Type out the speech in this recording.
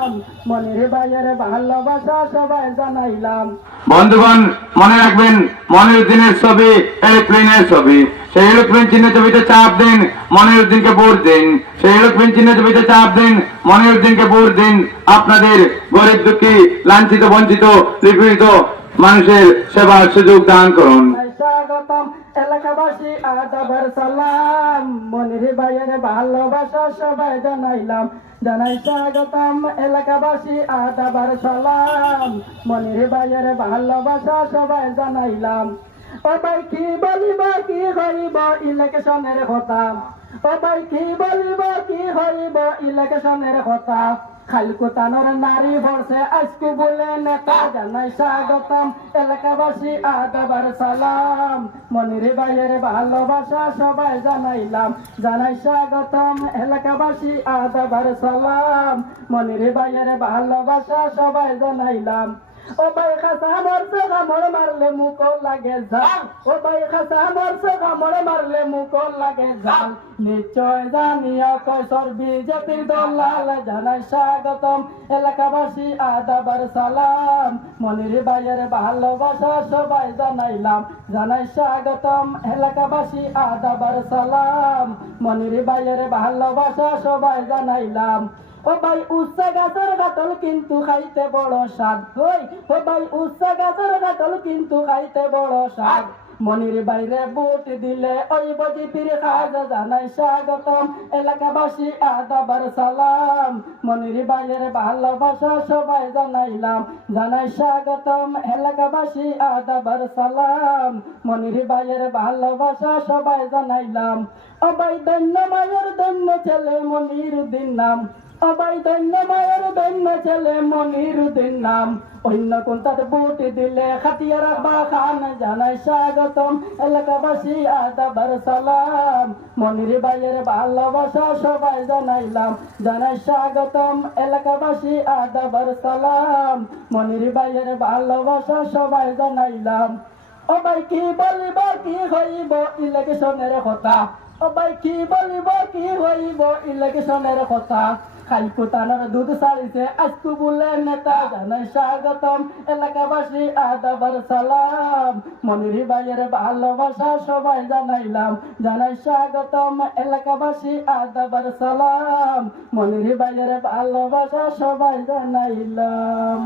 সালাম মনির ভাইয়ের ভালোবাসা সবাই জানাইলাম। বন্ধুগণ, মনে রাখবেন, মনিরুদ্দিনের ছবি এরোপ্লেনের ছবি। সেই এরোপ্লেন চিহ্ন ছবিতে চাপ দিন, মনিরুদ্দিনকে ভোট দিন। সেই এরোপ্লেন চিহ্ন ছবিতে চাপ দিন, মনিরুদ্দিনকে ভোট দিন। আপনাদের গরিব দুঃখী, লাঞ্ছিত, বঞ্চিত, নিপীড়িত মানুষের সেবার সুযোগ দান করুন। স্বাগতম এলাকাবাসী আদাবার সালাম মনির ভাইয়ের ভালোবাসা সবাই জানাইলাম। জানাই স্বাগতম এলাকাবাসী আদাবার সালাম মনির ভাইয়ের ভালোবাসা সবাই জানাইলাম। ও ভাই কি বলিব কি হইব ইলেকশনের কথা, ও ভাই কি বলিব কি হইব ইলেকশনের কথা। খালকুতানোর নারী ভরসে আজকে বলে নেতা। জানাই স্বাগতম এলাকাবাসী আদাবার সালাম মনির ভাইয়ের ভালোবাসা সবাই জানাইলাম। জানাই স্বাগতম এলাকাবাসী আদাবার সালাম মনির ভাইয়ের ভালোবাসা সবাই জানাইলাম। ও ভাই খাসা মরছে কামড় মারলে মুখ লাগে জাল, ও ভাই খাসা মরছে কামড় মারলে মুখ লাগে জাল। নিশ্চয় জানিয়া কয়সর বিজেপির দলাল। জানাই স্বাগতম এলাকাবাসী আদাবার সালাম মনির ভাইয়ের ভালোবাসা সবাই জানাইলাম। জানাই স্বাগতম এলাকাবাসী আদাবার সালাম মনির ভাইয়ের ভালোবাসা সবাই জানাইলাম। ও ভাই উচ্চা গাছের কাটল কিন্তু খাইতে বড় স্বাদ, ও ভাই উচ্চা গাছের কাটল কিন্তু খাইতে বড় স্বাদ। মনির বাইরে ভোট দিলে ওই বিজেপির কাজ। জানাই স্বাগতম এলাকাবাসী আদাবার সালাম মনির ভাইয়ের ভালোবাসা সবাই জানাইলাম। জানাই স্বাগতম এলাকাবাসী আদাবার সালাম মনির ভাইয়ের ভালোবাসা সবাই জানাইলাম। ও ভাই ধন্য মায়ের ধন্য ছেলে মনিরুদ্দিন নাম, ও ভাই ধন্য মায়ের ধন্য ছেলে মনিরুদ্দিন নাম। অন্য কোনটাতে ভোট দিলে খাটিয়া রাখবা খান। জানাই স্বাগতম এলাকাবাসী আদাবার সালাম মনির ভাইয়ের ভালোবাসা সবাই জানাইলাম। জানাই স্বাগতম এলাকাবাসী আদাবার সালাম মনির ভাইয়ের ভালোবাসা সবাই জানাইলাম। ও ভাই কি বলিব কি হইব ইলেকশনের কথা, ও ভাই কি বলিব কি হইব ইলেকশনের কথা। খালকুতানোর দুধ ছাড়িছে আজকু বলে নেতা। জানাই স্বাগতম এলাকাবাসী আদাবার সালাম মনির ভাইয়ের ভালোবাসা সবাই জানাইলাম। জানাই স্বাগতম এলাকাবাসী আদাবার সালাম মনির ভাইয়ের ভালোবাসা সবাই জানাইলাম।